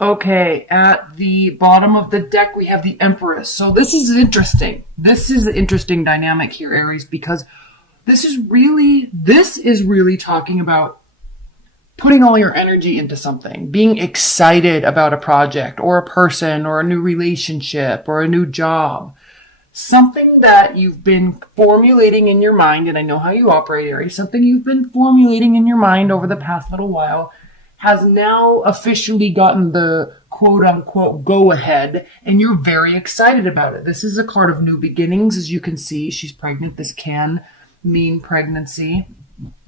Okay, at the bottom of the deck, we have the Empress. So this is interesting. This is an interesting dynamic here, Aries, because this is really talking about putting all your energy into something, being excited about a project or a person or a new relationship or a new job. Something that you've been formulating in your mind, and I know how you operate, Aries, something you've been formulating in your mind over the past little while has now officially gotten the quote unquote go ahead, and you're very excited about it. This is a card of new beginnings. As you can see, she's pregnant. This can mean pregnancy,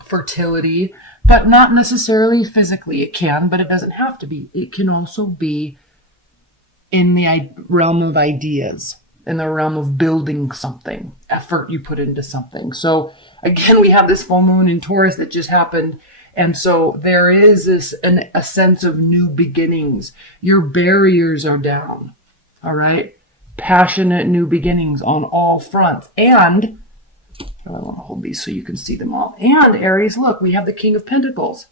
fertility, but not necessarily physically. It can, but it doesn't have to be. It can also be in the realm of ideas, in the realm of building something, effort you put into something. So again, we have this full moon in Taurus that just happened. And so there is a sense of new beginnings. Your barriers are down. All right. Passionate new beginnings on all fronts. And I want to hold these so you can see them all. And Aries, look, we have the King of Pentacles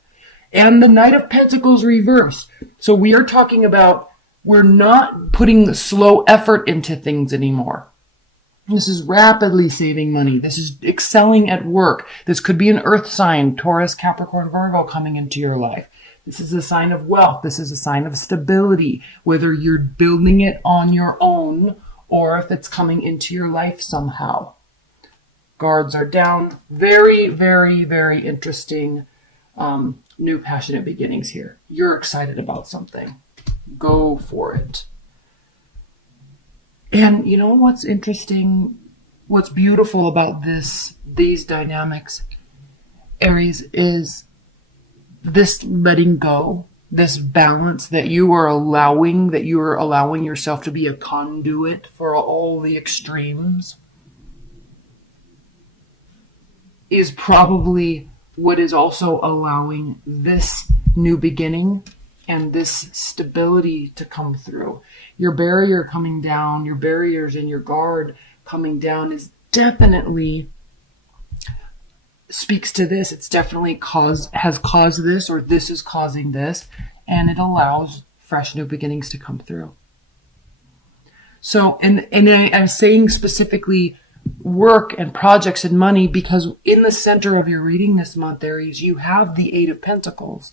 and the Knight of Pentacles reversed. So we are talking about we're not putting slow effort into things anymore. This is rapidly saving money. This is excelling at work. This could be an earth sign, Taurus, Capricorn, Virgo coming into your life. This is a sign of wealth. This is a sign of stability, whether you're building it on your own or if it's coming into your life somehow. Guards are down. Very, very, very interesting new passionate beginnings here. You're excited about something. Go for it. And you know what's interesting, what's beautiful about these dynamics, Aries, is this letting go, this balance that you are allowing yourself to be a conduit for all the extremes is probably what is also allowing this new beginning and this stability to come through. Your barrier coming down, your barriers and your guard coming down is definitely speaks to this. It's definitely has caused this, or this is causing this, and it allows fresh new beginnings to come through. So, and I'm saying specifically work and projects and money because in the center of your reading this month, Aries, you have the Eight of Pentacles.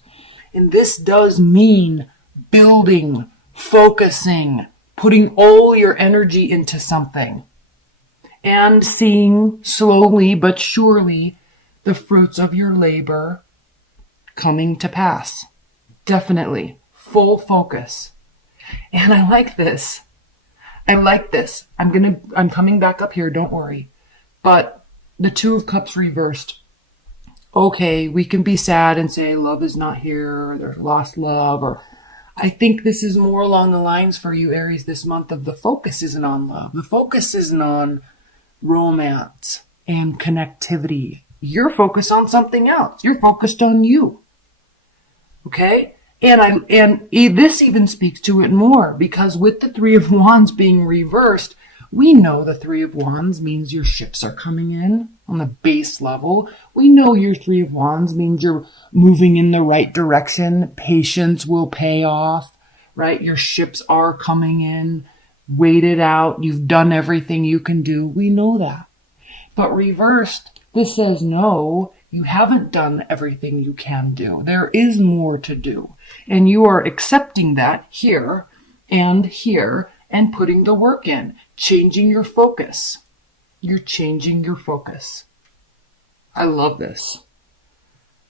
And this does mean building, focusing, putting all your energy into something and seeing slowly but surely the fruits of your labor coming to pass. Definitely. Full focus. And I like this. I'm coming back up here, don't worry. But the Two of Cups reversed. Okay, we can be sad and say love is not here, or there's lost love, or I think this is more along the lines for you, Aries, this month of the focus isn't on love. The focus isn't on romance and connectivity. You're focused on something else. You're focused on you. Okay? And this even speaks to it more because with the Three of Wands being reversed, we know the Three of Wands means your ships are coming in on the base level. We know your Three of Wands means you're moving in the right direction. Patience will pay off, right? Your ships are coming in, waited out. You've done everything you can do. We know that. But reversed, this says no, you haven't done everything you can do. There is more to do. And you are accepting that here and putting the work in. Changing your focus. You're changing your focus. I love this.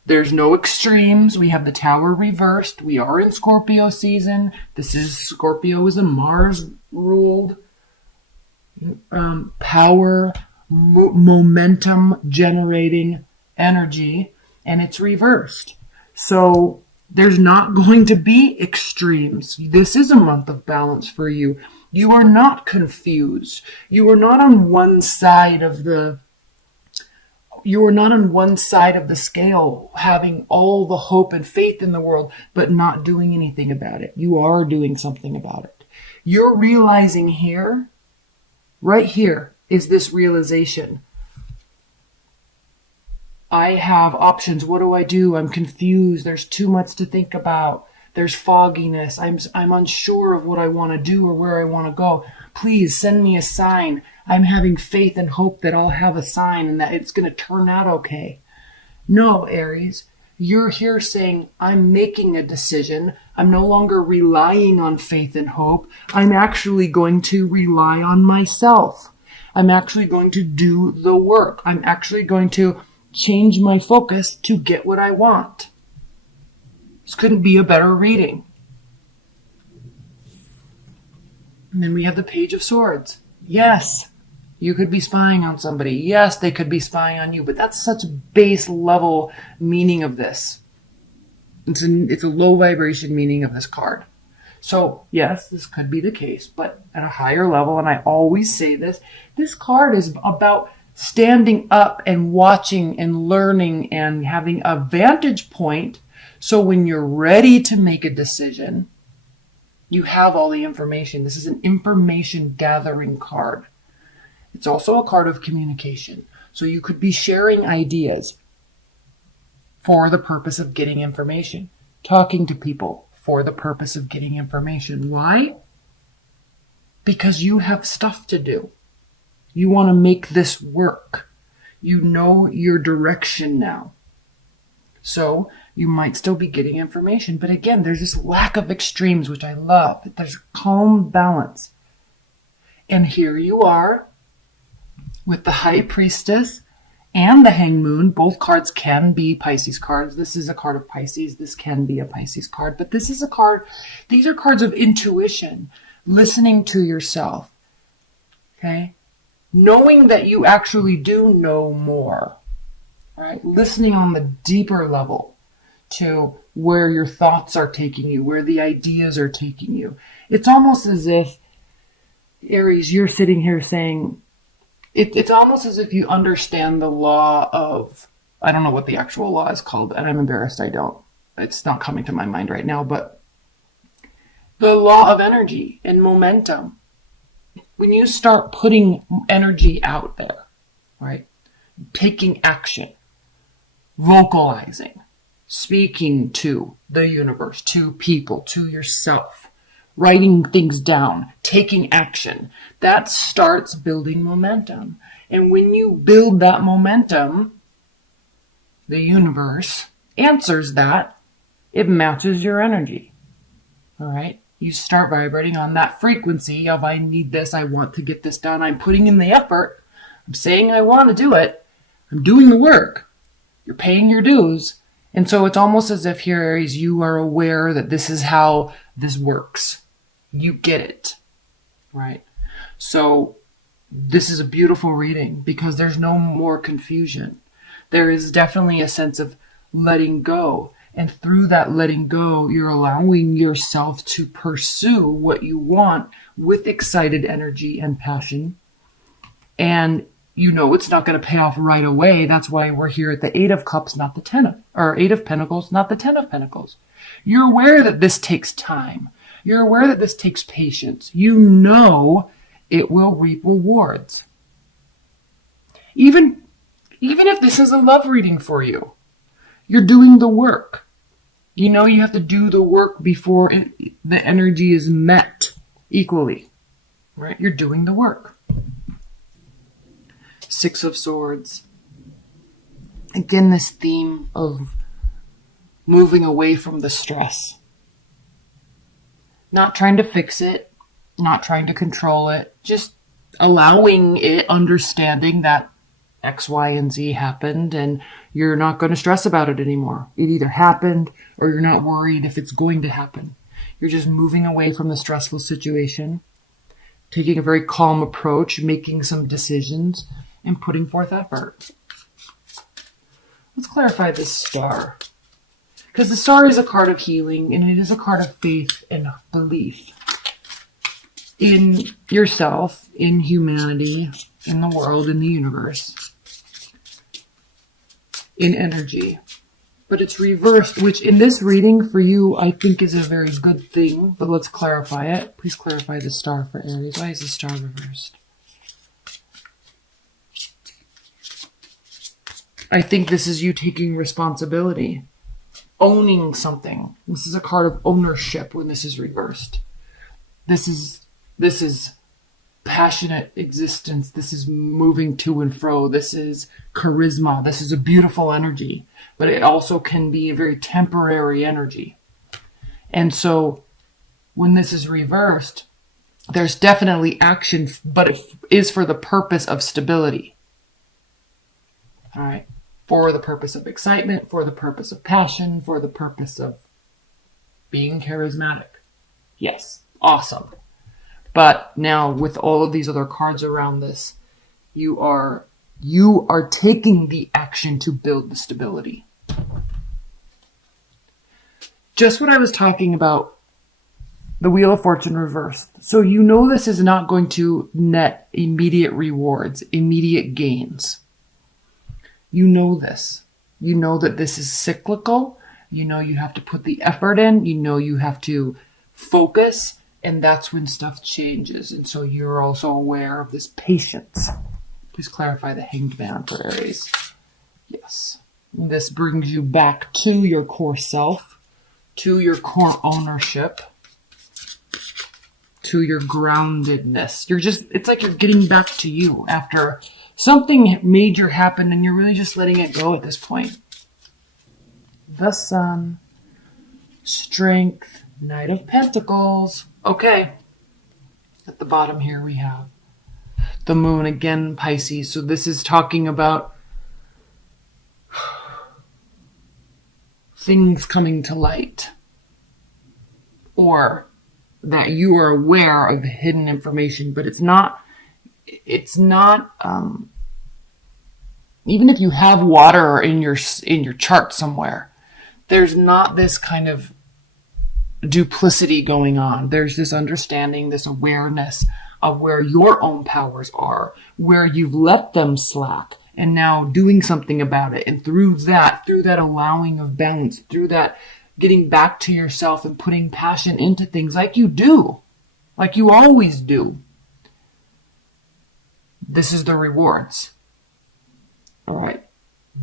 There's no extremes. We have the Tower reversed. We are in Scorpio season. Scorpio is a Mars ruled power, momentum generating energy, and it's reversed. So there's not going to be extremes. This is a month of balance for you. You are not confused. You are not on one side of the scale, having all the hope and faith in the world, but not doing anything about it. You are doing something about it. You're realizing here, right here, is this realization. I have options. What do I do? I'm confused. There's too much to think about. There's fogginess. I'm unsure of what I want to do or where I want to go. Please send me a sign. I'm having faith and hope that I'll have a sign and that it's going to turn out okay. No, Aries, you're here saying, I'm making a decision. I'm no longer relying on faith and hope. I'm actually going to rely on myself. I'm actually going to do the work. I'm actually going to change my focus to get what I want. This couldn't be a better reading. And then we have the Page of Swords. Yes, you could be spying on somebody. Yes, they could be spying on you, but that's such a base level meaning of this. It's a low vibration meaning of this card. So yes, this could be the case, but at a higher level, and I always say this card is about standing up and watching and learning and having a vantage point. So when you're ready to make a decision, you have all the information. This is an information gathering card. It's also a card of communication. So you could be sharing ideas for the purpose of getting information, talking to people for the purpose of getting information. Why? Because you have stuff to do. You want to make this work. You know your direction now. So you might still be getting information. But again, there's this lack of extremes, which I love. There's calm balance. And here you are with the High Priestess and the Hanged Moon. Both cards can be Pisces cards. This is a card of Pisces. This can be a Pisces card. But this is a card, these are cards of intuition, listening to yourself. Okay? Knowing that you actually do know more. Right? Listening on the deeper level to where your thoughts are taking you, where the ideas are taking you. It's almost as if, Aries, you're sitting here saying, it's almost as if you understand the law of, I don't know what the actual law is called, and I'm embarrassed I don't. It's not coming to my mind right now, but the law of energy and momentum. When you start putting energy out there, right? Taking action, vocalizing, speaking to the universe, to people, to yourself, writing things down, taking action, that starts building momentum. And when you build that momentum, the universe answers that. It matches your energy. All right? You start vibrating on that frequency of, I need this, I want to get this done, I'm putting in the effort, I'm saying I want to do it, I'm doing the work, you're paying your dues. And so it's almost as if here, Aries, you are aware that this is how this works. You get it, right? So this is a beautiful reading because there's no more confusion. There is definitely a sense of letting go. And through that letting go, you're allowing yourself to pursue what you want with excited energy and passion. And you know it's not going to pay off right away. That's why we're here at the 8 of Cups, not the 10 of, or 8 of Pentacles, not the 10 of Pentacles. You're aware that this takes time. You're aware that this takes patience. You know it will reap rewards. Even if this is a love reading for you, you're doing the work. You know you have to do the work before the energy is met equally, right? You're doing the work. 6 of Swords. Again, this theme of moving away from the stress. Not trying to fix it, not trying to control it, just allowing it, understanding that X, Y, and Z happened, and you're not going to stress about it anymore. It either happened, or you're not worried if it's going to happen. You're just moving away from the stressful situation, taking a very calm approach, making some decisions, and putting forth effort. Let's clarify this star. Because the star is a card of healing, and it is a card of faith and belief in yourself, in humanity, in the world, in the universe, in energy. But it's reversed, which in this reading for you, I think is a very good thing. But let's clarify it. Please clarify the star for Aries. Why is the star reversed? I think this is you taking responsibility. owning something. This is a card of ownership when this is reversed. This is passionate existence. This is moving to and fro. This is charisma. This is a beautiful energy, but it also can be a very temporary energy. And so when this is reversed, there's definitely action, but it is for the purpose of stability. All right. For the purpose of excitement, for the purpose of passion, for the purpose of being charismatic. Yes. Awesome. But now with all of these other cards around this, you are taking the action to build the stability. Just what I was talking about, the Wheel of Fortune reversed. So you know this is not going to net immediate rewards, immediate gains. You know this. You know that this is cyclical. You know you have to put the effort in. You know you have to focus. And that's when stuff changes. And so you're also aware of this patience. Please clarify the Hanged Man for Aries. Yes. This brings you back to your core self, to your core ownership, to your groundedness. It's like you're getting back to you after something major happened and you're really just letting it go at this point. The Sun, Strength, Knight of Pentacles. Okay. At the bottom here we have the Moon, again, Pisces. So this is talking about things coming to light, or that you are aware of hidden information, but it's not, even if you have water in your chart somewhere, there's not this kind of duplicity going on. There's this understanding, this awareness of where your own powers are, where you've let them slack, and now doing something about it. And through that allowing of balance, through that getting back to yourself and putting passion into things like you do, like you always do. This is the rewards. All right.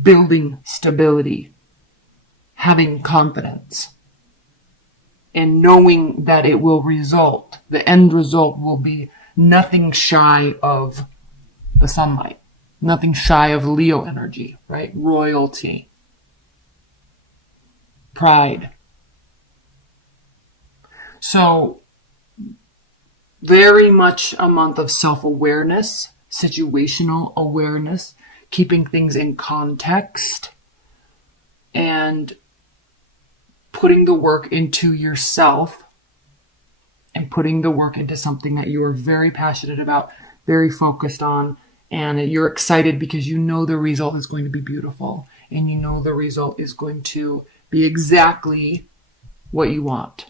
Building stability, having confidence, and knowing that it will result, the end result will be nothing shy of the sunlight, nothing shy of Leo energy, right? Royalty, pride. So, very much a month of self-awareness, situational awareness, keeping things in context, and putting the work into yourself and putting the work into something that you are very passionate about, very focused on, and you're excited because you know the result is going to be beautiful and you know the result is going to be exactly what you want.